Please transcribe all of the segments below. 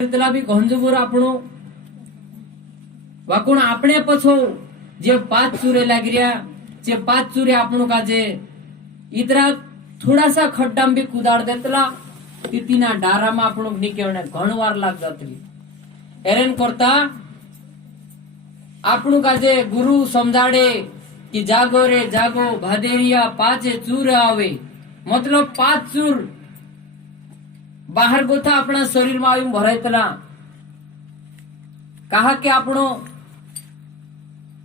भी घंजुपुर आपणो वाकुण आपणे पछो जे 5 चूरे लागी रहा जे 5 चूरे आपणो काजे इतरा थोड़ा सा खड्डा भी कुदाड़ देतला तितीना डारा में आपणो निकेवणे घण वार लाग जातली एरेन करता आपणो काजे गुरु समझाड़े कि जागो रे जागो भादेरिया 5 चूर आवे मतलब 5 चूर बाहर गोथा अपना शरीर में आयु भरायतला कहा कि आपणो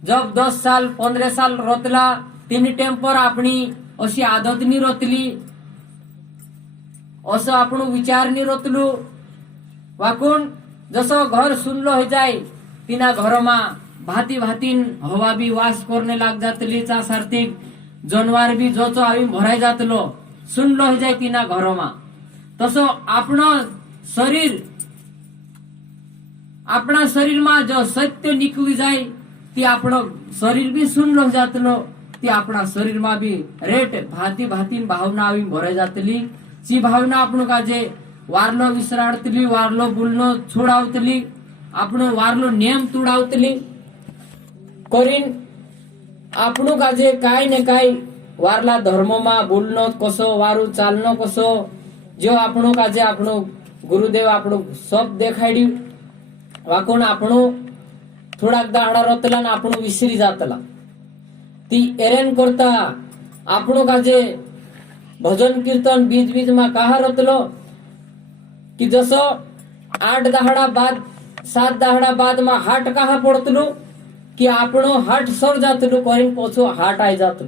जब 10 साल 15 साल रोतला तीन टाइम पर अपनी अशी आदत नहीं रोतली असं आपण विचार नहीं रोतलू वाकून जसो घर सुनलो हो जाए तीना घर में भाती भातीन हवा भी वास करने लाग जातली चा सार्थिक जानवर भी जो आयु भराय जातलो सुनलो हो जाए तीना घर में तसो अपना शरीर में जो सत्य निकली जाए ती आपणो शरीर भी सुन लो जातलो ती आपणा शरीर में भी रेट भाती भाती भावना आवी भराय जातली सी भावना आपणो काजे वारलो विसराडतली वारलो बोलनो छोडावतली आपणो वारलो नियम तुडावतली करीन आपणो काजे काय ने काय वारला धर्म में बोलनो कसो वारू चालनो कसो जो आपणो काजे आपणो गुरुदेव आपणो सब देखाडी वाकोण आपणो थोड़ा दाहड़ा रोतला न आपणो विसरी जातला ती एरेन करता आपणो काजे भजन कीर्तन बीच बीच में कहा रोतलो कि जसो 8 दाहड़ा बाद 7 दाहड़ा बाद में हाट कहा पड़तलो कि आपणो हाट सर जातलो करीन पोछो हाट आई जातलो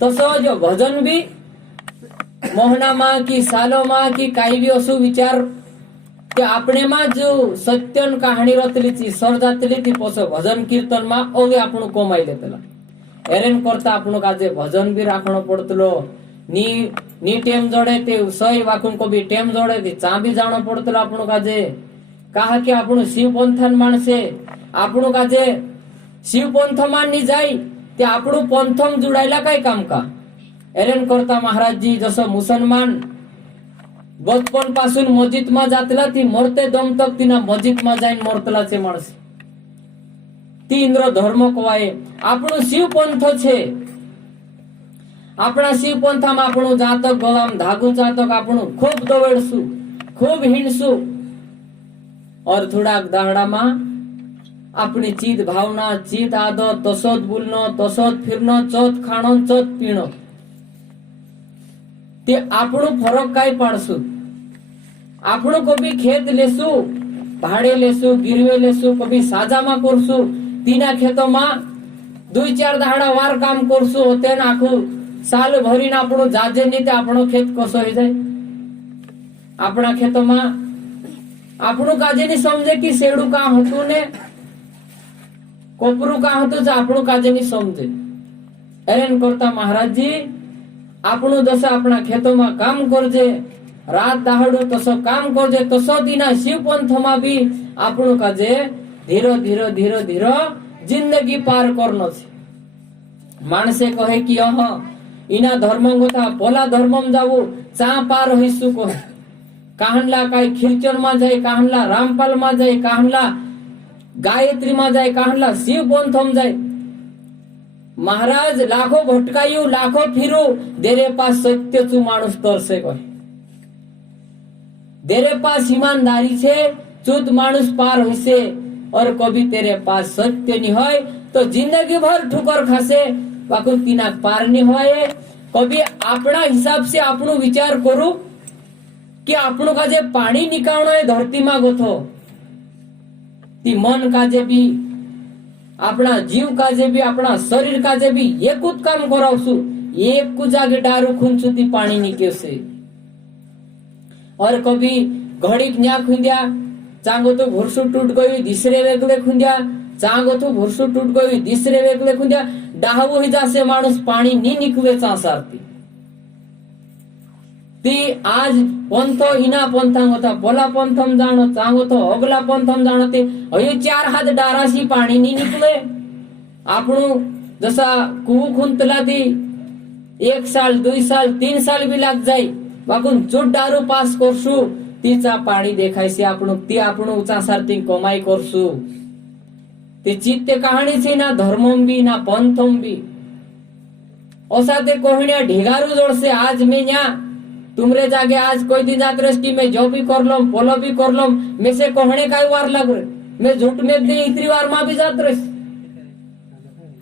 तसो जो भजन भी मोहना माँ की सालो माँ की काई भी असो विचार कि आपने माँ जो सत्यन कहानी रतली थी सर जातली थी पोसो भजन कीर्तन माँ ओगे आपनो कमाई लेतला एरेन करता आपनो काजे भजन भी राखणो पड़तलो नी टेम जोड़े ते सही वाकुन को भी टेम जोड़े ते चा भी जाणो पड़तलो आपनो काजे कहा कि आपनो शिव पंथन माणसे आपनो काजे शिव पंथ माननी जाई ते आपनो पंथम जुड़ायला काय काम का एरेन करता महाराज जी जसो मुसलमान बचपन पासून मस्जिद में जातला ती मरते दम तक तीना मस्जिद में जाइन मरतला छे माणस ती इंद्र धर्म कवाय आपणो शिव पंथ छे आपणा शिव पंथा में आपणो जातक गलाम धागु जातक आपणो खूब दौड़सु खूब हिंडसु और थोड़ा दाहड़ा में अपनी चित भावना चित आदत तसोत बोलनो तसोत फिरनो चोत खाणो चोत पीणो ते आपणो फरक काय पाडसु आपणो कभी खेत लेसु भाड़े लेसु गिरवे लेसु कभी साजा मा करसु तीना खेतो मा 2-4 दाहड़ा वार काम करसु होते न आखु साल भरीन आपणो जाजे नी ते आपणो खेत कसो होई जाय आपणा खेतो मा आपणो काजे नी समझे कि सेडू का हतु ने कोपरू का हतु जे आपणो काजे नी समझे एरेन करता महाराज जी आपणो जसो अपना खेतों में काम करजे रात दाहड़ो तसो काम करजे तसो दीना शिव पंथ में भी आपणो काजे धीरो धीरो धीरो धीरो जिंदगी पार करनो छे माणसे कहे कि इना धर्म गोथा पोला धर्म में जावो चा पार होईसु कहे काहनला काय खिलचन में जाए काहनला रामपाल में जाए काहनला गायत्री में जाए काहनला शिव पंथ में जाए महाराज लाखों भटकायु लाखों फिरू तेरे पास सत्य चू मानुष तरसे कहे तेरे पास ईमानदारी छे चूत मानुष पार होइसे और कभी तेरे पास सत्य नहीं होय तो जिंदगी भर ठुकर खासे बाकू तीना पार नहीं होय कभी अपना हिसाब से आपनो विचार करू कि आपनो का जे पानी निकालनो है धरती में गोथो ती मन का जे भी अपना जीव काजे भी अपना शरीर काजे भी एक काम करावसु एक को जागे डारू खुंचु ती पानी निके से और कभी घड़ी न्या खुंदिया चांगो तो भुरसु टूट गई दिसरे वेगले खुंदिया चांगो तो भुरसु टूट गई दिसरे वेगले खुंदिया डाहवो ही जासे माणूस पानी नी निकवे चासारती ती आज पंथो इना पंथांग होता पोला पंथम जानो चांगो तो अगला पंथम जानो ते हयो 4 हाथ डाराशी पाणी नी निकले आपणो जसा कुवू खुंतला ती 1 साल 2 साल 3 साल भी लाग जाय वाकून चूट दारू पास करसु तीचा पाणी देखायसे आपण ती आपण उचासारती कमाई करसु ते चित्ते कहाणी छे ना धर्मम भी ना पंथम भी ओसा ते कोहणिया ढिगारू जोड़से आज मैं यहाँ तुमरे जागे आज कोई दिन जात रस की मैं जो भी कर लूं पोलो भी कर लूं मैं से कोहणे का वार लग रहे मैं झूठ में दे इतनी वार मां भी जात रस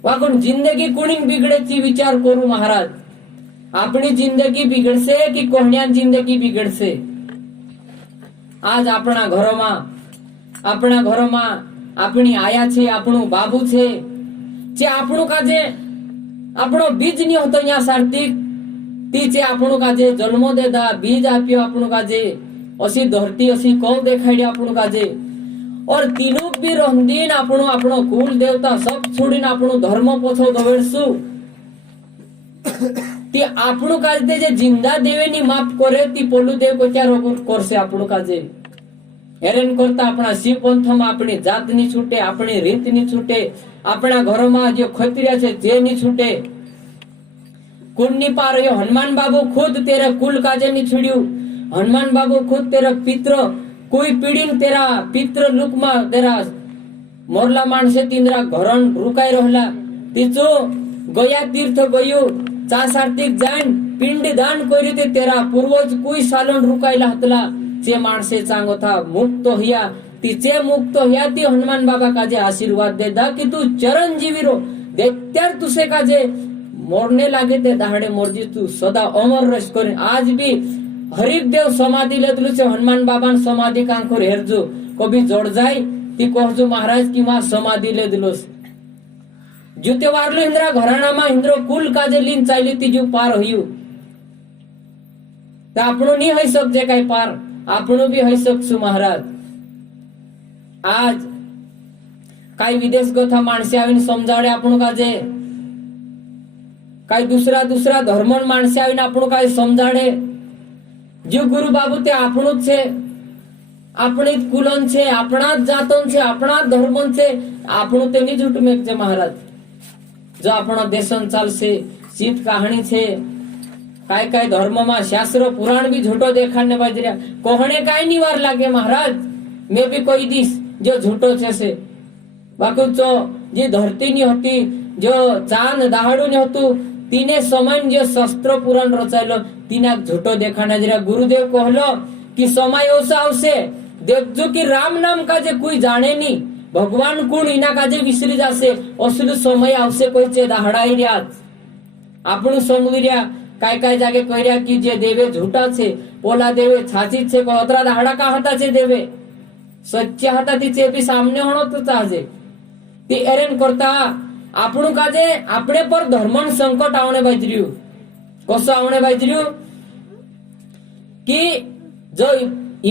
वाकुन जिंदगी कुणिंग बिगड़ेची विचार करू महाराज अपनी जिंदगी बिगड़से कि कोहणिया जिंदगी बिगड़से आज अपना घरों में अपनी आया छे आपणु बाबू छे जे आपणु काजे आपणो बीज नहीं होतो यहाँ सार्थिक तीचे आपणु काजे जन्म देदा बीज आप्यो आपणु काजे असी धरती असी कौ देखाड़ी आपणु काजे और तीनों भी रंदीन आपणो आपणो कुल देवता सब छोड़ीने आपणो धर्म पोछो दवेड़सु ती आपणु काजे जे जिंदा देवेनी माफ करे ती पोलू देव को क्या करसे आपणु काजे हेरेन करता अपना शिव पंथ में अपनी जात नहीं छूटे अपनी रीत नहीं छूटे अपना घरों में जो खतरिया छे जे नहीं छूटे कुल नहीं पा रहे हनुमान बाबू खुद तेरे कुल काजे नहीं छुड़ियू हनुमान बाबू खुद तेरा पित्र कोई पीढ़ी तेरा पित्र लुक में तेरा मोरला माणसे तिंद्रा घरन रुकाई रहला तीचो गया तीर्थ गयो चा सार्थिक जान पिंड दान कर्यु ते तेरा पूर्वज कोई सालन रुकायला हतला जे माणसे चांगो था मुक्त हिया तीचे मुक्त हिया ती हनुमान बाबा काजे आशीर्वाद देदा कि तू चिरंजीवी रो देखत्यार तुसे काजे मोरने लागे ते दाहडे मोरजी तू सदा अमर रस करे आज भी हरिक देव समाधि लेतलु छे हनुमान बाबा समाधि कांखोर हेरजो कभी जोड़ जाय ती कहजो महाराज की मां समाधि लेदलो जुते वारलो इंद्रा घराणा में इंद्रो कुल काजे लीन चाली ती जो पार होयु ते आपणो नहीं होई सकजे काय पार आपणो भी होई सकसु महाराज आज काय विदेश गथा माणसे आवीने समजावडे आपणो काजे काय दूसरा धर्मन माणसे आवीने आपणो काय समजाडे जो गुरु बाबू ते आपणुच छे अपने कुलन छे अपना जातन छे अपना धर्मन छे आपणो ते नहीं झूठ मेकजे महाराज जो अपना देशन चालसे शीत कहानी छे काय काय धर्म में शास्त्र पुराण भी झूठो देखाड़ने बाजरिया कोहणे काय नहीं वार लागे महाराज मैं भी कोई दिस जो झूठो छे से बाकी जो जे धरती नहीं होती जो चांद दाहड़ू नहीं होतु तीने समय जो शस्त्र पुराण रचायलो तीना झूठो देखाना जरा गुरुदेव कहलो कि समय ऐसा आवशे देखजो कि राम नाम का जे कोई जाने नहीं भगवान कुण इना का जे विसरी जासे असलो समय आवशे कोई चे दाहड़ाई रहा आपणु समजी रहा काय काय जागे कहर्या कि जे देवे झूठा छे पोला देवे छाची छे को अतरा दाहड़ा का हता छे देवे सच्चा हता ती चे भी सामने होणो तो चाहे ती एरेन करता आपणु काजे आपणे पर धर्मन संकट आवणे बाजरियु कसो आवणे बाजरियु कि जो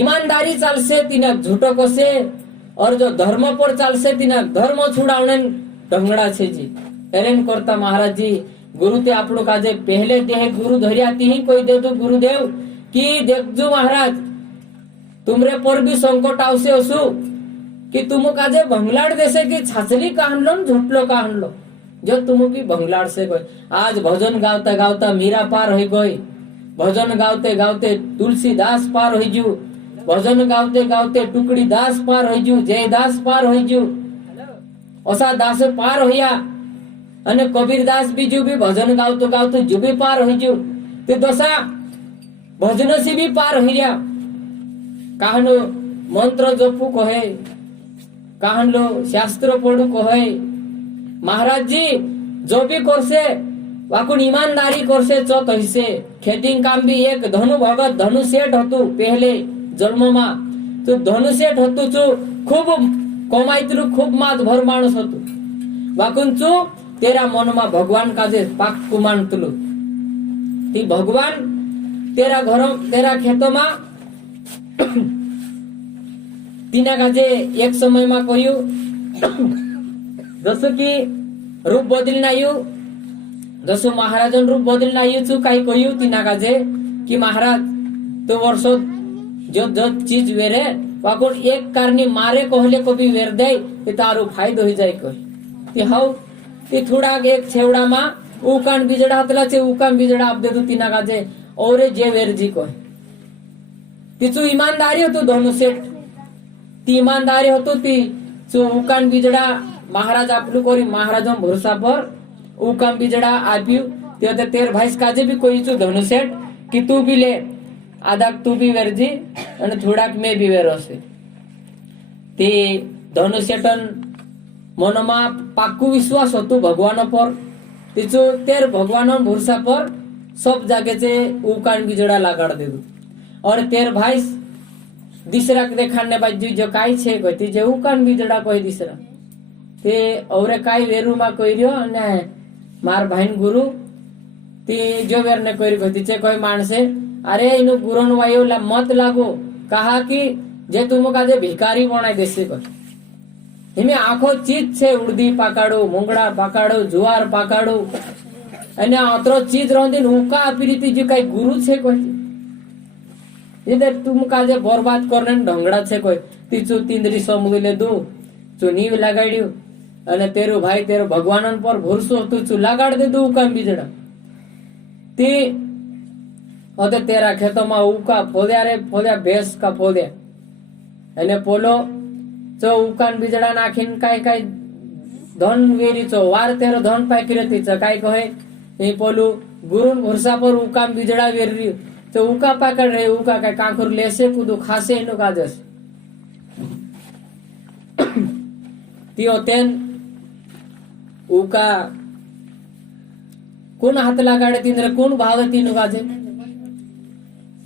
ईमानदारी चालसे तिना झूठो कसे और जो धर्म पर चालसे तिना धर्म छुड़ावणे ढंगड़ा छे जी एरेन करता महाराज जी गुरु ते आपणो काजे पहले देह गुरु धरिया ती ही कोई दे तो गुरुदेव कि देखजो महाराज तुमरे पर भी संकट आवसे असु कि तुम काजे भंगलाड़ देसे की छाछली कहानलो झूठलो कहानलो जो तुम की भंगलाड़ से गए आज भजन गावता गावता मीरा पार हो गई भजन गावते गावते तुलसीदास पार हो जू भजन गावते गावते टुकड़ी दास पार हो जू जयदास पार हो जू ओसा दास पार होया अने कबीरदास बीजू भी भजन गावतो गावतो जू भी पार हो जू ते दशा भजन से भी पार हो गया कहनो मंत्र जपू कहे कहलो शास्त्र पढ़ू कहे महाराज जी जो भी करसे वाकुन ईमानदारी करसे चो तहिसे खेती काम भी एक धनु भगत धनु सेठ हतु पहले जन्म में तो धनु सेठ हतु चु खूब कमाईतलु खूब मात भर माणस हतु वाकुन चु तेरा मन में भगवान काजे पाक्कु मानतलु ती भगवान तेरा घरों तेरा खेतों में तीना काजे एक समय में कह्यु जसो कि रूप बदली नायु जसो महाराजन रूप बदली नायु छु काही कह्यु तीना काजे कि महाराज तो वर्षो जो जो चीज वेरे वाकुन एक कारनी मारे कहले को भी वेर दे ते तारू फायदो हो जाय कह ती हाउ ती थोड़ा एक छेवड़ा मा उकान बीजड़ा हतला छे उकान बीजड़ा आप दे दो तीना काजे और जे वेर जी कह तिचू ईमानदारी होतो धनुशेठ, ती ईमानदारी होतो ती उकान बीजड़ा महाराज आपलू कोरी महाराजों भरोसा पर उकान बीजड़ा आप्यू ते तेर भाई काजे भी कोई चू धनुशेठ कि तू भी ले आधा तू भी वेरजी અને થોડાક મેં બી વેરોશે તે ધનુશેઠન મનમાં પાક્કું વિશ્વાસ હતું ભગવાન પર तीचो तेर भगवान भरोसा पर सब जागे से उकान बीजड़ा लगाड़ दे दू और तेर भाई दिसरा देखाने बाजू जो काई छे कहती जे उकान बीजड़ा कही दिसरा ते औरे काई वेरू मा कही रियो ने मार भाईन गुरु ती जो वेर ने कही कहती छे कोई माणसे अरे इनु गुरन वायो ला मत लागो कहा कि जे तुम का जे भिखारी बनाई देसे कह इमे आखो चीज छे उड़दी पाकाड़ो मुंगड़ा पाकाड़ो जुवार पाकाड़ो अने अतरो चीज रोंदी उका आपी रीति जो काई गुरु छे कोई इधर तुम का जे बर्बाद करने ढंगड़ा छे कोई तीचू तींदरी समूह ले दो चू नीव लगाड्यो अने तेरो भाई तेरो भगवानन पर भरोसो तू चू लगाड़ दे दो उका बीजड़ा ती अते तेरा खेतों में उका फोद्या रे फोद्या भैंस का फोद्या अने पोलो जो उकान बीजड़ा नाखीन काय काय धन वेरी चो वार तेरो धन पाकी रहती काय कहे ये पोलू गुरु भरोसा पर उकान बीजड़ा वेरी तो उका पकड़ रहे उका काय कांकुर लेसे कूदो खासे इनो काजस तियो तेन उका कोण हाथ लगाड़े तीन कोण भाव तीन काजे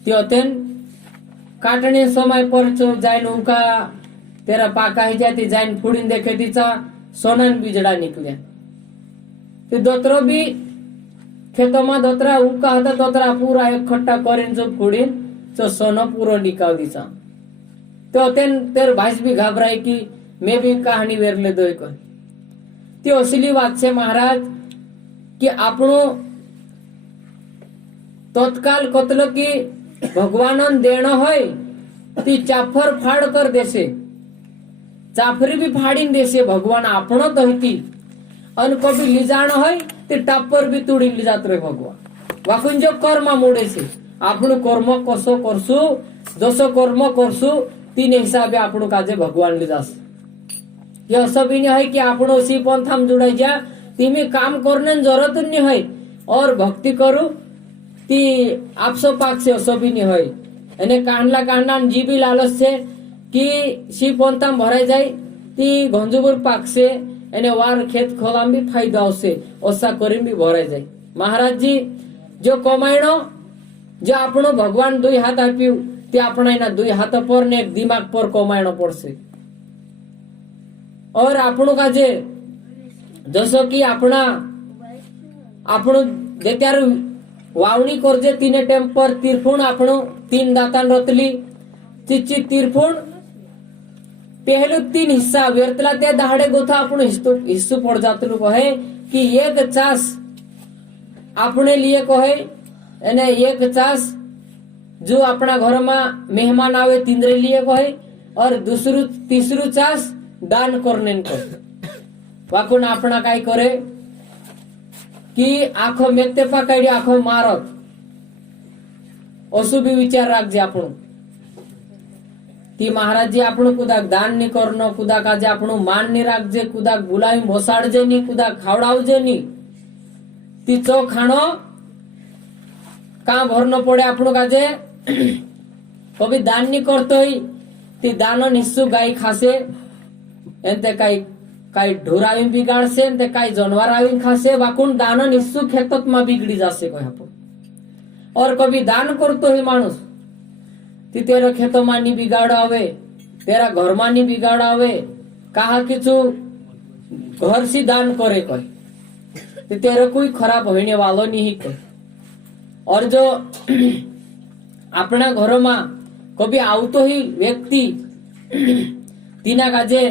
तियो तेन काटणे समय पर चो जाइन उका तेरा पाका ही जाती जाइन फुड़ीन देखे तीचा सोनन बीजड़ा निकले ते दोतरो भी खेतों में दोतरा उका होता दोतरा पूरा एक खट्टा करीन जो फुड़ीन जो सोनो पूरो निकाल दीचा तो तेर भाई भी घबराई कि मैं भी कहानी वेर ले दो कोई ते असली बात छे महाराज कि आपनो तत्काल कतलो की भगवानन देणो होय ती चाफर फाड़ कर देसे चाफरी भी फाड़ी देसे भगवान आपणो दहती अन कभी लीजाण होय ते टापर भी तोड़ी लीजात रहे भगवान वाकुन जो कर्म मोड़े से आपणो कर्म कसो करसु जसो कर्म करसु तीन हिसाबे आपणो काजे भगवान लीजास ये असं भी नहीं है कि आपणो सी पंथाम जुड़ाई जा तीमी काम करने जरूरत नहीं है और भक्ति करू ती आपसो पाक से असं भी नहीं है एने कांडला जी भी लालच से कि सी पंथाम भराई जाए ती गंजुबुर पाक से एने वार खेत खोलाम भी फायदा आवसे ओसा करीम भी भराई जाए महाराज जी जो कमायणो जो आपणो भगवान दुई हाथ आप्यू ते आपणा दुई हाथ पर ने एक दिमाग पर कमायणो पड़से और आपणो काजे जसो की आपणा आपणो जे त्यार वावणी करजे तीने टेम पर तीरफूण आपणो तीन दातान रतली तिची तीरफूण पहलू तीन हिस्सा व्यर्थला त्या दहाड़े गोथा आपण हिस्सो पड़ जातलू कहे कि एक चास अपने लिए कहे एने एक चास जो अपना घर में मेहमान आवे तीनरे लिए कहे और दूसरू तीसरू चास दान करने को वाकुन अपना काय करे कि आखो मेते पकड़ी आखो मारत असु भी विचार राखजे आपण ती महाराज जी आपण कुदाक दान नहीं करनो कुदाक आज आपण मान नहीं राखजे कुदाक बुलाई बसाड़जे नहीं कुदाक खावड़ावजे नहीं ती चो खाणो का भरनो पड़े आपण काजे कभी दान नहीं करतो ही ती दानो निस्सु गाय खासे एंते काई ढोर आवीन बिगाड़से एंते काई जानवर आवीन खासे वाकुन दानो निस्सु खेतत में बिगड़ी जासे कोई आपण और कभी दान करतो ही मानुस ती तेरा खेतों में नहीं बिगाड़ावे तेरा घर में नहीं बिगाड़ावे कहा कि तू घर से दान करे कोई तेरे कोई खराब होने वालों नहीं कोई और जो अपना घरों में कभी आवतो ही व्यक्ति तीना काजे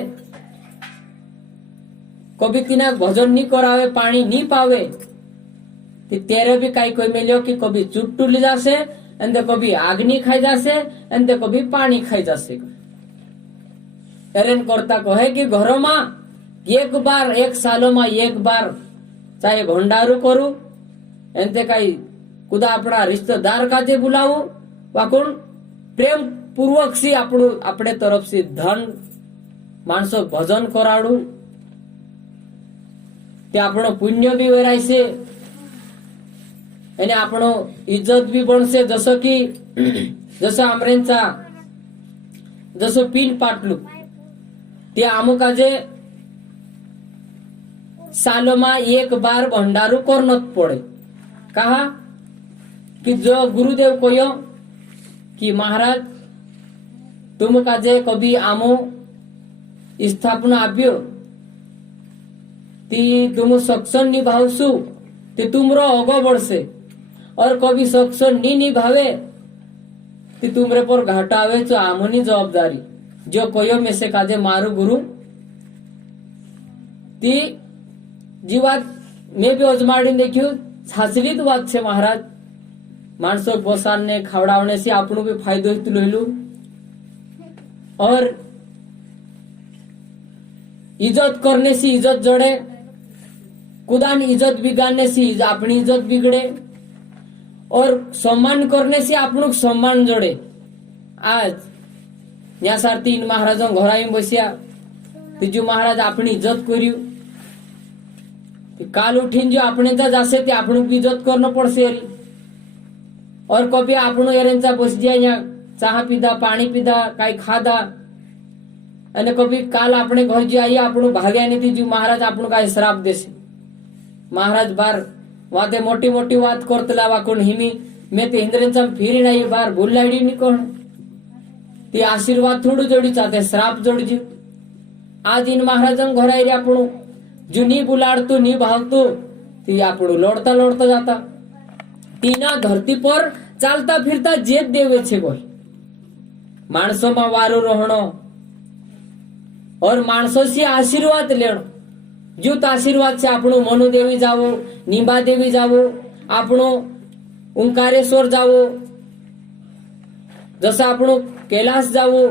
कभी तीना भजन नहीं करावे पानी नहीं पावे तेरे भी कई कोई मिलो कि कभी चुट्टू ले जासे अंदर कभी आग्नि खाई जासे अंदर कभी पानी खाई जासे एरेन करता कहे कि घरों में एक बार एक सालों में एक बार चाहे भंडारू करू एंते कई कुदा अपना रिश्तेदार काजे बुलावू वाकुन પ્રેમ પૂર્વક થી આપણું આપણે તરફથી ધન માણસો ભજન કરાડું તે આપણો પુણ્ય બી વેરાય છે અને આપણો इज्जत बी बनसे. जसं की जसं आमरेंचा जसं पिन पाटलू ते आमुकाजे सालोमा एक बार भंडारू करनच पड़े. कहा कि जो गुरुदेव कोयो कि महाराज तुम काजे कभी आमो स्थापना आप्यो ती तुम सत्संग निभावसु ते तुमरो अगो बढ़से और कभी सत्संग नहीं निभावे ती तुमरे पर घाटा आवे तो आमोनी जवाबदारी. जो कोयो में से काजे मारू गुरु ती जी बात मैं भी अजमाड़ी देखियो साचवीत बात छे महाराज. माणसो बसाने खवडावने से आपणो भी फायदो लइलू और इज्जत करने से इज्जत जड़े, खुदानी इज्जत बिगाड़ने से अपनी इज्जत बिगड़े और सम्मान करने से आपणो सम्मान जोड़े. आज यासारती इन महाराजों घराई बसिया तिजू महाराज अपनी इज्जत कर्यू काल उठीन जो अपने जासे ते आपणो भी इज्जत करणं पड़से. और कभी आपणो एरेंचा बस दिया चहा पीधा पाणी पीधा काई खाधा અને કભી કાલ આપણે ઘર જે આવીએ આપણું ભાગ્યા નથી જો મહારાજ આપણું કાંઈ શ્રાપ દેશે. મહારાજ બાર વાતે મોટી મોટી વાત કરતલા વાકોણ હિમી મેં તે ઇન્દ્રેન્ચમ ફીરીને આવી બાર બોલાડી ની કોણ તે આશીર્વાદ થોડું જોડી ચાતે શ્રાપ જોડજો. आज इन महाराजन घर आई रे આપણું જો ની બોલાડતું ની ભાવતું તે આપણું લોડતા લોડતા જાતા. તીના ધરતી પર ચાલતા ફિરતા જે દેવે છે કોઈ માણસોમાં વારો રહણો और माणसों से आशीर्वाद लेणो. जुत आशीर्वाद से आपणो मनु देवी जावो, निंबा देवी जावो, आपणो ओंकारेश्वर जावो, जसं आपणो कैलास जावो,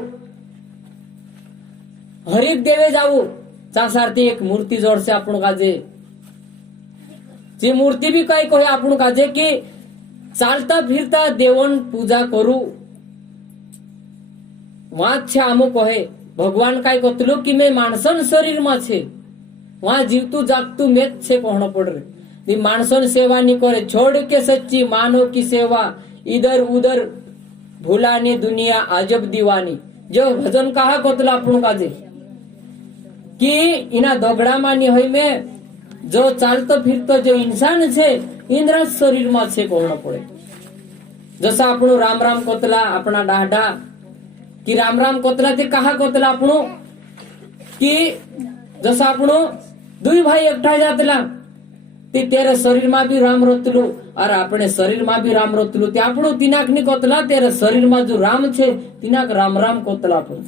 हरिक देवे जावो. त्यासारखी एक मूर्ती जोडसे आपणो काजे जी मूर्ती भी काही कहे आपणो काजे की चालता फिरता देवन पूजा करू वात छे. आमो कहे भगवान काय कतलो कि मैं माणसन शरीर में छे वहां जीवतू जागतू मेच छे कहना पड़ रहे. माणसन सेवा नहीं करे छोड़ के सच्ची मानो की सेवा इधर उधर भूलानी दुनिया अजब दीवानी. जो भजन कहा कतला આપણું काजे कि इना दगड़ा मानी होई में जो चालतो फिरतो जो इंसान छे इंद्र शरीर में छे कहना पड़े. जसा આપણું राम राम कतला अपना डाढ़ा कि राम राम कोतला ते कहा कोतला आपणो कि जसं आपणो दुई भाई एकठा जातला ते तेरे शरीर में भी राम रोतलू और अपने शरीर में भी राम रोतलू ते आपणो तिनाक नी कोतला तेरे शरीर में जो राम छे तिनाक राम राम कोतला आपणो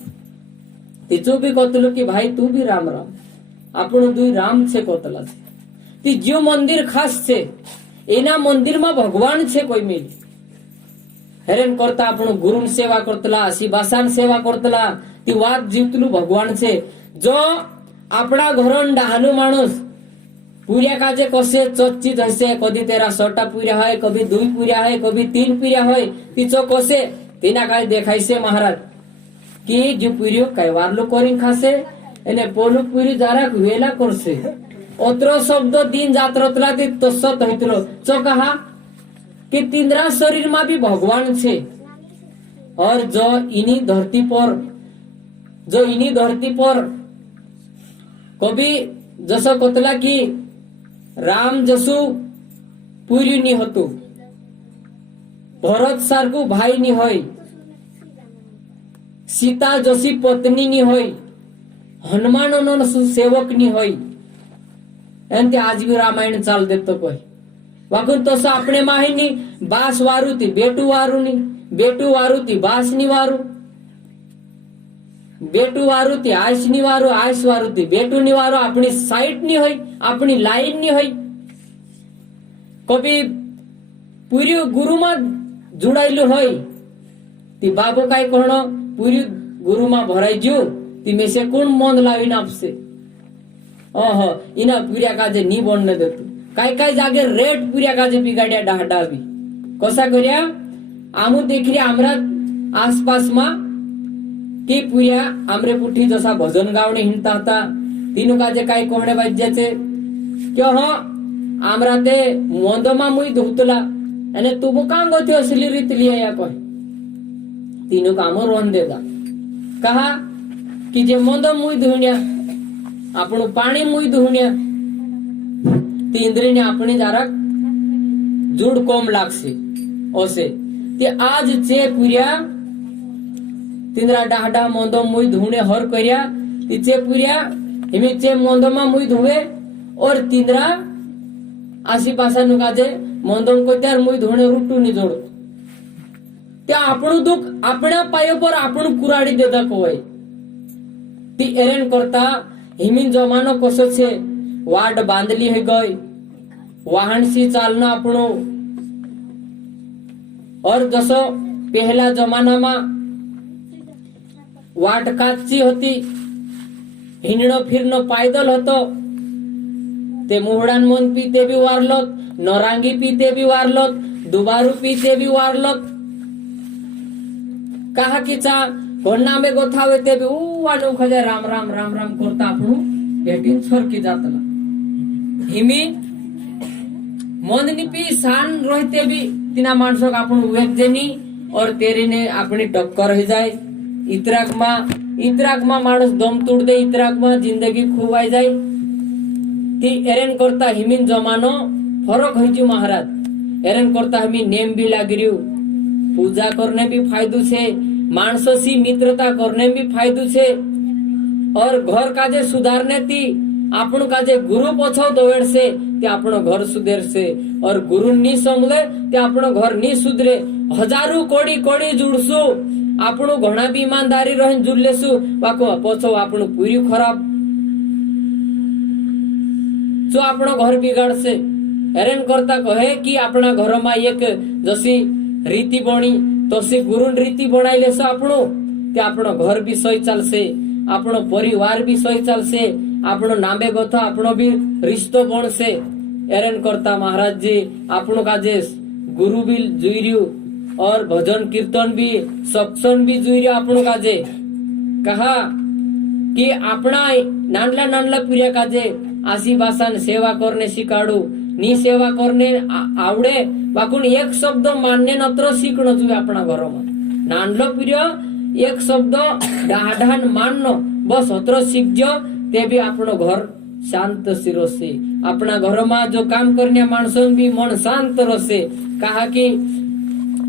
तीचो भी कोतलू कि भाई तू भी राम राम आपणो दुई राम छे कोतला छे. ती जो मंदिर खास छे एना मंदिर में भगवान छे कोई मिली हेरेन करता આપણું ગુરુની સેવા કરતલા શિવાસાન સેવા કરતલા ती વાત જીવતલું ભગવાન છે. જો આપણા ઘરન ડાહનો માણસ પૂર્યા કાજે કશે ચચિત હશે કદી તેરા 6ટા પૂર્યા હોય કभी 2 પૂર્યા હોય कभी 3 પૂર્યા હોય તીચો કશે તેના કાય દેખાય છે महाराज कि જે પૂર્યો કઈવારલો કરીને ખાશે એને પોલું પૂરી જરાક વેલા કરશે. ઓત્રો શબ્દ દિન જાત્રતલા તી તસત હૈતલો ચો કહા कि तिंद्रा शरीर में भी भगवान छे और जो इन्हीं धरती पर कभी जसो कोतला की राम जसू पूरी नहीं होतु भरत सारखू भाई नहीं होय सीता जसी पत्नी नहीं होय हनुमान सेवक नहीं होय एंते आज भी रामायण चाल देतो कोई वाकून तसं आपणे माहिनी बास वारू ती बेटू वारू नी बेटू वारू ती बास नी वारू बेटू वारू ती आयस नी वारू आयस वारू ती बेटू नी वारू अपनी साइट नी होई अपनी लाइन नी होई. कभी पूरी गुरु में जुड़ायलू होई ती बाबू काय कहणो पूरी गुरु में भराई जो ती में से कोण मन लावीन आपसे ओहो इना पूर्या काजे नी बनने देतो. काय काय जागे रेट पूर्या काजे बिगाड्या डाहडा भी कसा कर्या आमू देखरी आमरा आसपासમાં ती पुऱ्या आमरेपुठी जसा भजन गावणे हिंडता होता तीनु काजे काय कोहणे वाज्याचे कि हो आमरा ते मोंदमा मुई धुतला અને તું કાંગો થયો असली રીત लिया या कोई तीनु कामो रोन देता कहा कि जे मोंदो मुई धुण्या આપણું પાણી મુઈ ધુण्या ती इंद्रियने આપણી જરાક જૂડ કોમ લાગશે ઓસે તે આજ છે પુર્યા तिंद्रा डाहडा मोंदो मुई धुणे हर कर्या तिचे पुर्या हिमीचे मोंदोमा मुई धुवे और तिंद्रा आसी पासा नुकाजे मोंदोम को त्यार मुई धुणे रुट्टू नि जोडो त्या આપણું दुःख आपणा पायो पर आपण कुराडी देता कोय ती एरेन करता हिमीन जमानो कसो छे वाट बांधली है गई वाहनसी चालना આપણું और जसो पहला जमानामा वाट काचची होती हिंडणं फिरणं पायदल होतं ते मुहडान मन पी ते बी वारलोत नरांगी पी ते बी वारलोत दुबारू पी ते बी वारलोत कहा की चा कोणामे गोथावे ते बी वाडू खजे राम राम राम राम करता आपण भेटीन सरकी जातला हिमी मोंदनी पी सान रहते बी तिना माणसोक आपण वेगजेनी और तेरीने आपणी टक्कर हो जाए इतराक मा माणस दम तोड़ दे इतराक मा जिंदगी खुवाई जाए ती एरेन करता हिमीन जमानो फरक होइजु महाराज एरेन करता हमी नेम भी लागिरियो पूजा करने भी फायदो छे माणसोसी मित्रता करने भी फायदो छे और घर काजे सुधारने ती आपण काजे गुरु पछो दोवेड से ते आपण घर सुधेर से और गुरु नी समले ते आपण घर नी सुधरे हजारू कोड़ी कोड़ी जुड़सु આપણું ઘણા બી ઈમાનદારી રહીને જુડ લેસુ વાકો પછો આપણું પૂરી ખરાબ જો આપણો ઘર બિગાડશે હેરાન કરતા કહે કે આપણા ઘરમાં એક જસી રીતિ બની તસી ગુરુન રીતિ બનાઈ લેસો આપણો તે આપણો ઘર બી સહી ચાલશે આપણો પરિવાર બી સહી ચાલશે આપણો નામે ગોથો આપણો બી રિશ્તો બનશે હેરાન કરતા મહારાજજી આપણો કાજે ગુરુ બી જોઈ રહ્યું और भजन कीर्तन भी सत्संग भी जुई आपण काजे कहा कि आपणा नानला नानला पिर्या काजे आसी भाषान सेवा करने शिकाडू नी सेवा करने आवडे बाकून एक शब्द मान्य नत्र शिकणं जुवे आपणा घरमा नानलो पिर्या एक शब्द डाढान माननो बस अत्र शिकजो ते भी आपणो घर शांत सिरोसे आपणा घरमा जो काम करण्या माणसों भी मन शांत रसे कहा कि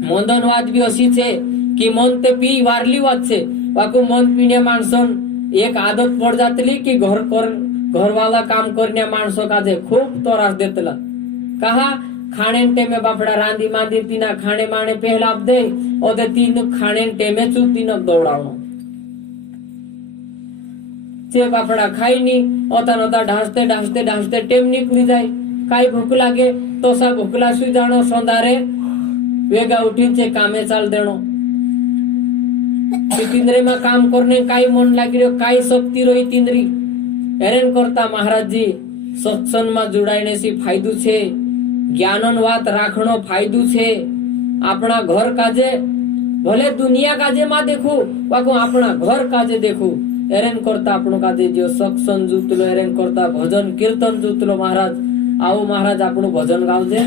मोंदनवाद भी अशी छे कि मन ते पी वारली वाद छे वाकू मन पीण्या माणसों एक आदत पड़ जातली कि घर वाला काम करण्या माणसों काजे खूब तोरास देतला कहा खाणे टेमे बापड़ा रांदी मांदी तीना खाणे माणे पहला आप दे ओदे तीन खाणे टेमे चू तीन दौड़ावनो जे बापड़ा खाई नी ओता नोता ढांसते ढांसते ढांसते टेम निकली जाए काई भूख लागे तो सा भूखला सुई जानो सोंदारे वेगा उठीन से कामे चाल देनो तिंद्रे में काम करने काई मन लागी रो काई शक्ति रही तिंद्री हेरेन करता महाराज जी सत्संग में जुड़ाईने सी फायदो छे ज्ञानन वात राखनो फायदो छे अपना घर काजे भले दुनिया काजे मा देखू बाकू अपना घर काजे देखू हेरेन करता आपणो काजे जो सत्संग जुतलो हेरेन करता भजन कीर्तन जुतलो महाराज आओ महाराज आपणो भजन गावजे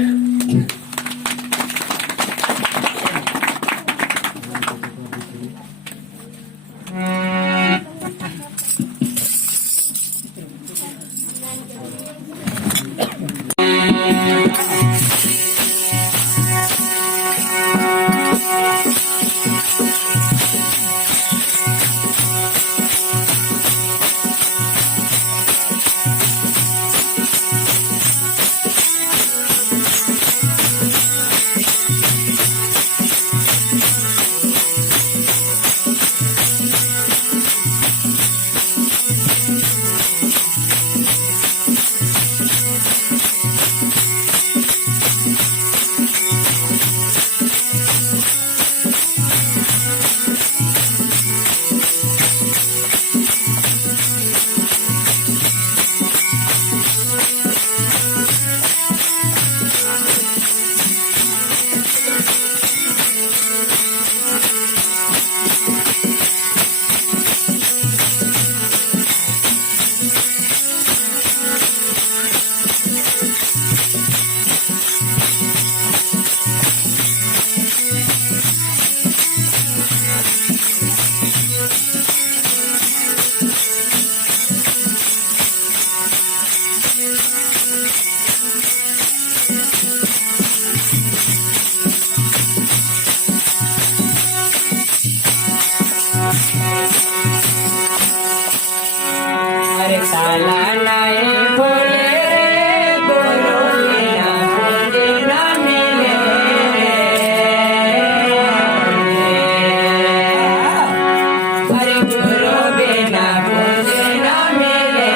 अरे ताला नहीं खोले गुरु बिना कुंजी ना मिले। अरे गुरु बिना कुंजी ना मिले।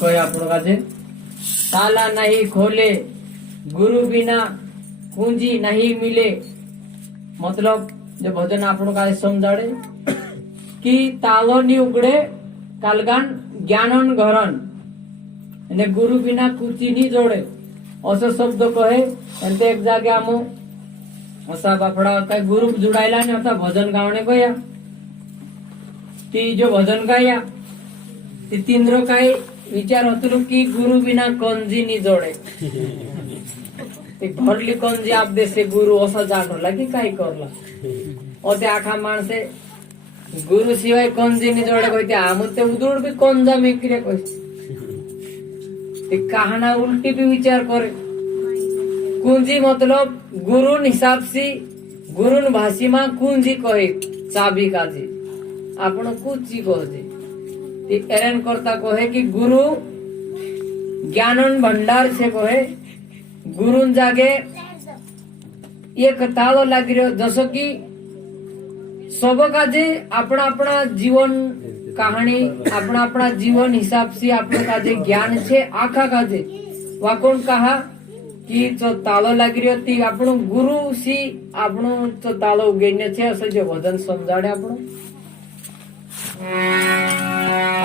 कोई आपको काছে ताला नहीं खोले गुरु बिना कुंजी नहीं मिले। मतलब जो भजन आपको काছে समझाड़े कि तालो नी उगड़े कालगान ज्ञानन घरन ने गुरु बिना कुंजी नी जोड़े असो शब्द कहे एंते एक जागे आमो असा बापड़ा काय गुरु जुड़ायला ने असा भजन गावणे गया ती जो भजन गाया ती तीनरो काय विचार होतो की गुरु बिना कंजी नी जोड़े ते भरली कंजी आप देसे गुरु असा जाणला की काय करला ओ ते आखा माणसे गुरु शिवाय कंजी नी जोड़े कहते आम ते उदुड़ भी कंजा मेकरे कह ते कहाना उल्टी भी विचार करे। कुंजी मतलब गुरुन हिसाब से गुरुन भाषी में कुंजी कहे चाबी काजी आपण कुची कहे एरन करता कहे कि गुरु ज्ञानन भंडार से कहे गुरुन जागे एक तालो लागी रह्यो जसो कि सब काजे अपना अपना जीवन कहानी अपना अपना जीवन हिसाब से अपने काजे ज्ञान छे आखा काजे वा कोण कहा कि जो तालो लागी रह्यो ती आपणो गुरु सी आपणो जो तालो उगेने छे असो जो भजन समजाडे आपणो।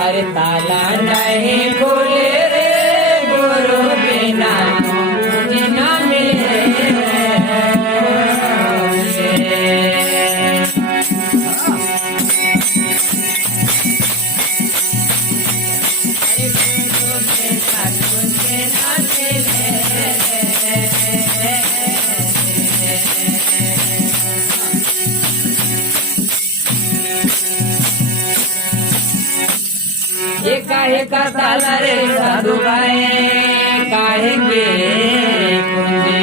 अरे ताला नहीं खोले रे गुरु बिना कुंजी ना मिले। काहे का ताला रे साधु भाई काहे के कुंजी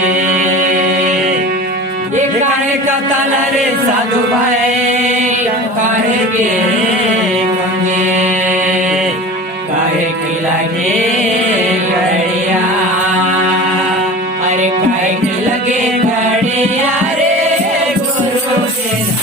ये काहे का ताला रे साधु भाई काहे के कुंजी काहे की लगे घड़िया। अरे काहे की लगे घड़िया रे गुरु बिना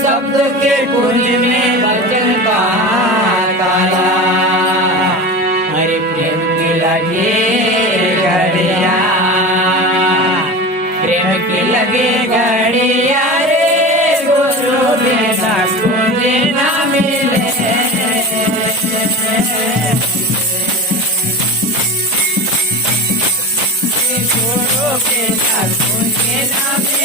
शब्द के कुंज में वचन का ताला। अरे प्रेम की लगे घड़िया प्रेम की लगे घड़िया रे गुरु बिना कुंज ना मिले। गुरु बिना कुंज ना मिले।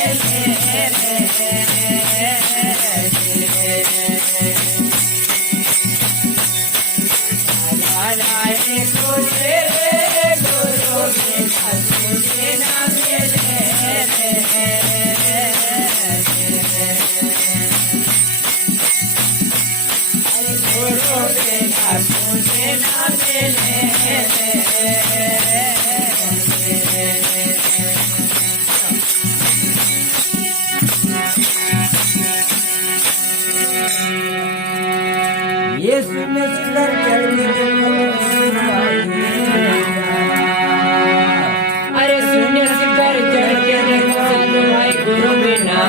यीशु में सुंदर चढ़ने अरे शून्य शिखर चढ़ के देखो साधु भाई गुरु बिना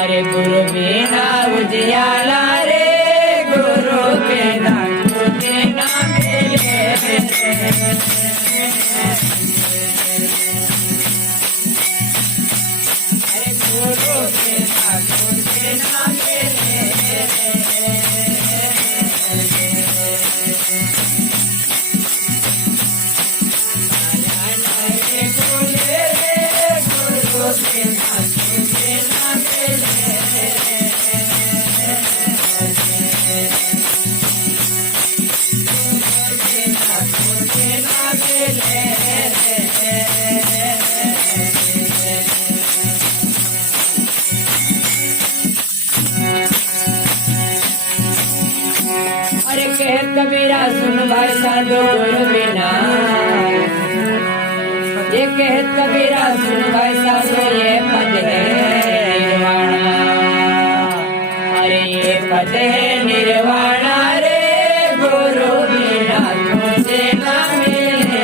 अरे गुरु बिना उजियाला रे गुरु बिना तुझे ना मिले अरे गुरु बिना तुझे ना अरे कहत कबीरा सुन भाई साधु गुरु बिना ये कहत कबीरा सुन भाई साधु ये पद है निर्वाणा अरे ये पद है निर्वाणा रे गुरु बिना तुझे ना मिले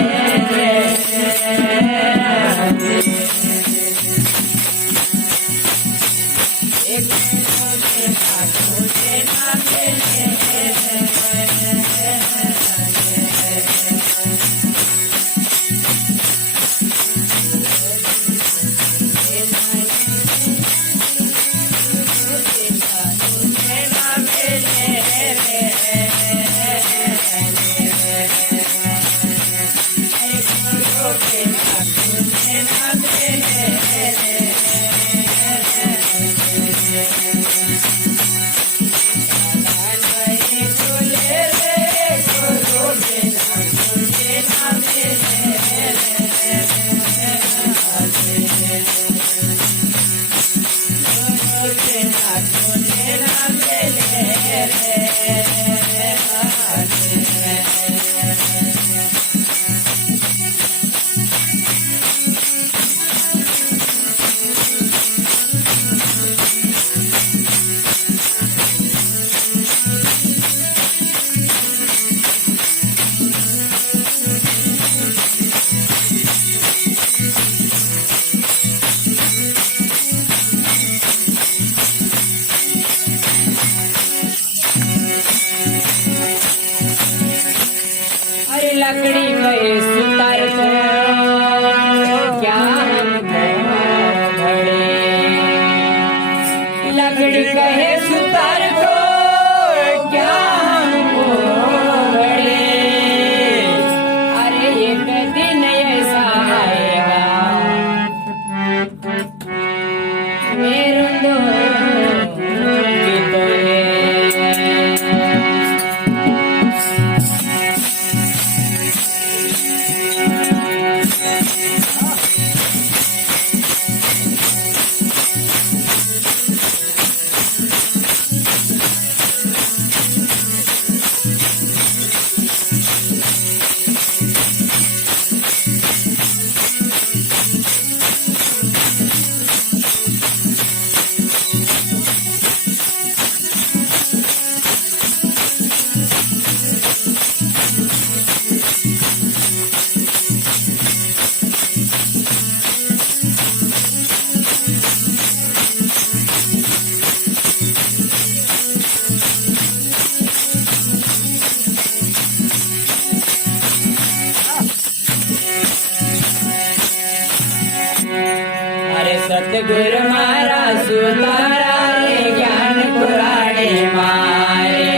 लकड़ी में सुतार को क्या हमको घड़े लकड़ी कहे सुतार को क्या हमको घड़े अरे एक दिन ऐसा आएगा मेरे दो सतगुरु मारा सुतारा रे ज्ञान पुराणे मारे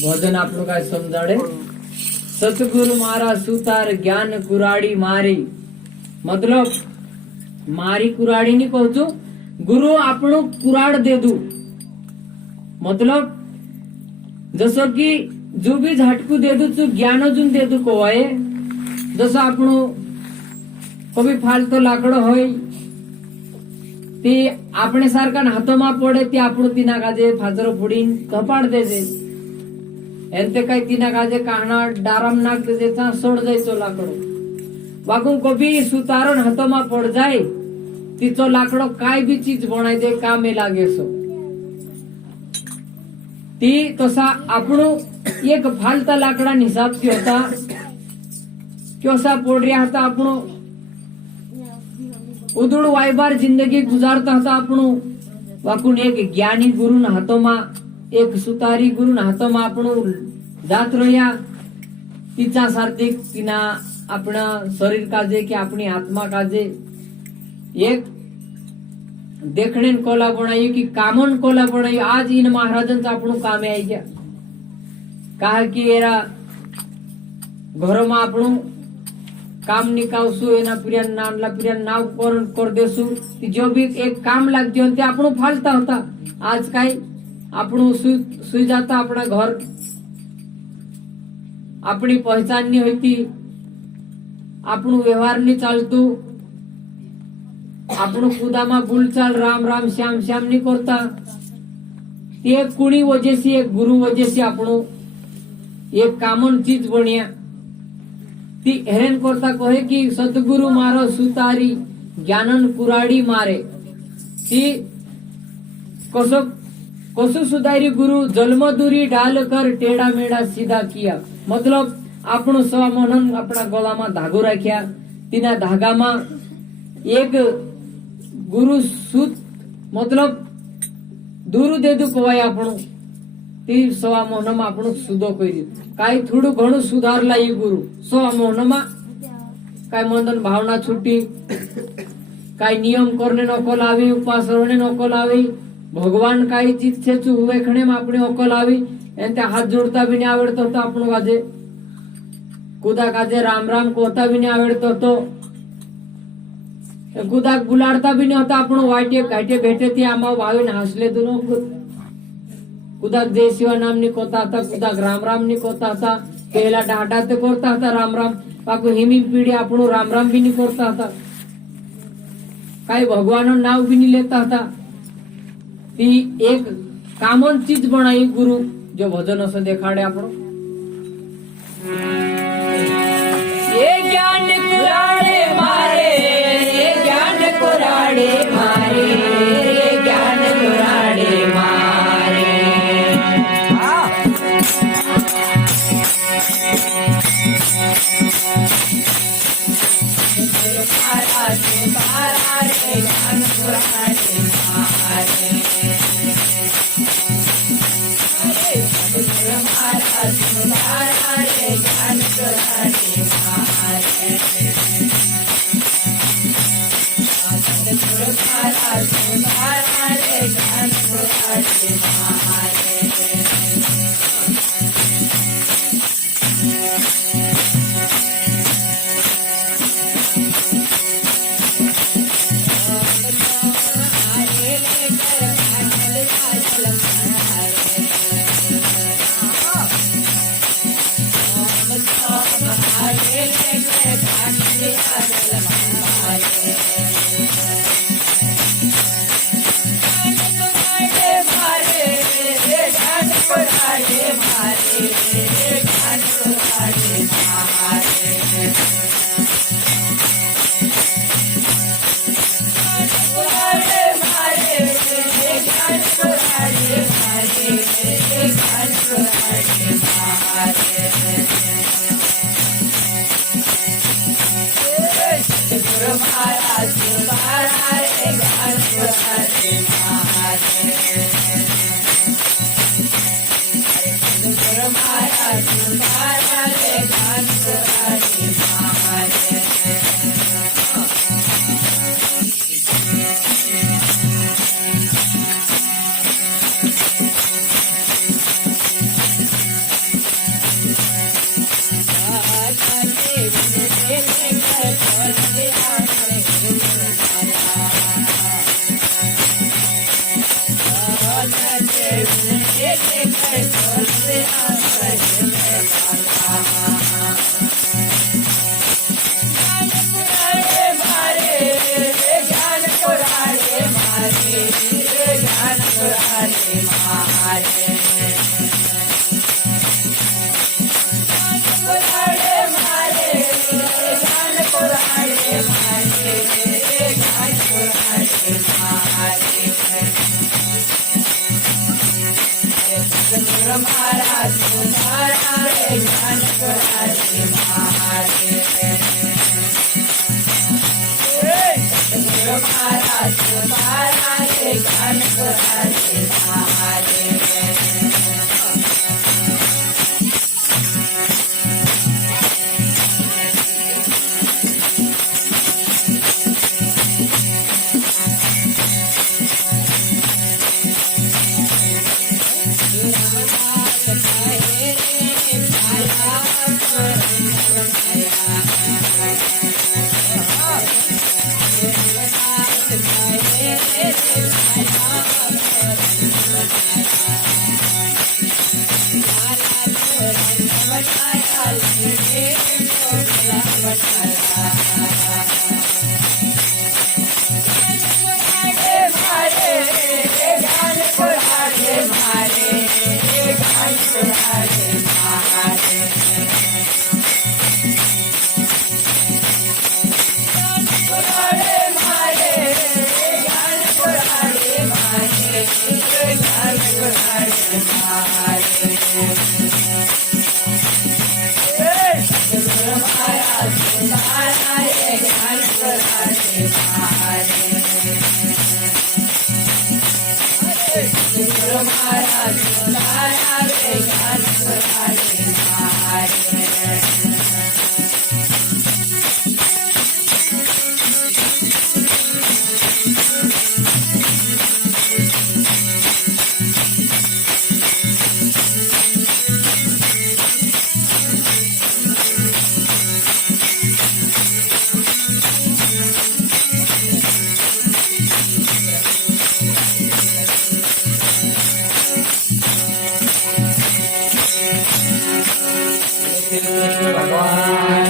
ભજન આપણું કઈ સમજાડે સતગુરુ મારા સુતાર જ્ઞાન કુરાડી મારી मतलब मारी कुराड़ी नहीं कहू छू गुरु आपणो कुराड़ दे दू मतलब जसो की जो भी झटकू दे दू ज्ञान अजून दे दू कोवाय जसो आपणो कभी फालतो लाकड़ो होय ते આપણે સારકા હાથોમાં પડે તે આપણું તીના કાજે ફાજરો ફોડીને કપાડ દેજે એનતે કઈ તીના કાજે કાહના ડારામ નાખ દેજે તા સોડ જાય તો લાકડો बागू कभी सुतारण हाथों पड़ जाए तीचो लाकड़ो काय भी चीज बनाई दे कामे लागे सो ती तसा आपणो एक फालता लाकड़ा हिसाब थी होता क्योसा पड़ रहा था आपणो उदुड़ वायबार जिंदगी गुजारता था आपणो वाकुन एक ज्ञानी गुरु ना हाथों में एक सुतारी गुरु ना हाथों में आपणो जात रह्या तीचा सार्थिक तीना अपना शरीर काजे कि अपनी आत्मा काजे एक देखने कोला बनाई कि कामन कोला बनाई आज इन महाराजन આપણું કામે આવી ગયા કારણ કે એરા ઘરમાં આપણું કામ નિકાવશું એના પ્રિયન નાનલા પ્રિયન નાવ कर देसु जो भी एक काम लागते होते આપણું फालता होता आज काय આપણું સુઈ जाता अपना घर अपनी पहचान नहीं होती આપણું વ્યવહાર नहीं चालतू આપણું खुदामा बोलचाल राम राम श्याम श्याम नहीं करता ते कुणी वजह से एक गुरु वजह से આપણું एक कामन चीज बनिया ती हेरेन करता कहे कि सतगुरु मारो सुतारी ज्ञानन कुराड़ी मारे ती कसो कसो सुधारी गुरु जन्मदूरी डाल कर टेढ़ा मेढ़ा सीधा किया मतलब આપણું સ્વમનન આપણા ગળામાં धागो રાખ્યા તેના धागाમાં एक गुरु सूत मतलब दूर देदू कवाय આપણું તે સ્વમનનમાં આપણું સુધો કરી કાઈ થોડું ઘણું સુધારલા એ ગુરુ સ્વમનનમાં કાઈ મંદન ભાવના છૂટી કાઈ નિયમ કરને નકલ આવી ઉપાસરને નકल આવી ભગવાન કાઈ ચીજ છે ચુ हुए खणे में આપણે અકલ આવી એનતે હાથ જોડતા બી નહીં આવડતો તો આપણો કાજે खुदा काजे राम राम कोता भी नहीं आवड़तो तो कुदाक बुलाडता भी नहीं होता आपण वाटे घाटे भेटे ती आम्हा वावीन हसले तो कुदाक जय शिवा नाम ની કોતા હતા કુદાક રામ રામ ની કોતા હતા પેલા ડાડા તે કરતા હતા રામ રામ પાકુ હિમી પીડી આપણું રામ રામ બી ની કરતા હતા કાઈ ભગવાનનું નામ બી ની લેતા હતા ती एक कामन चीज बनाई गुरु जो भजन असं देखाडे આપણો ये ज्ञान कुराड़े मारे ये ज्ञान कुराड़े मारे ये ज्ञान कुराड़े मारे ज्ञान कुराड़े मारे श्री कृष्ण भगवान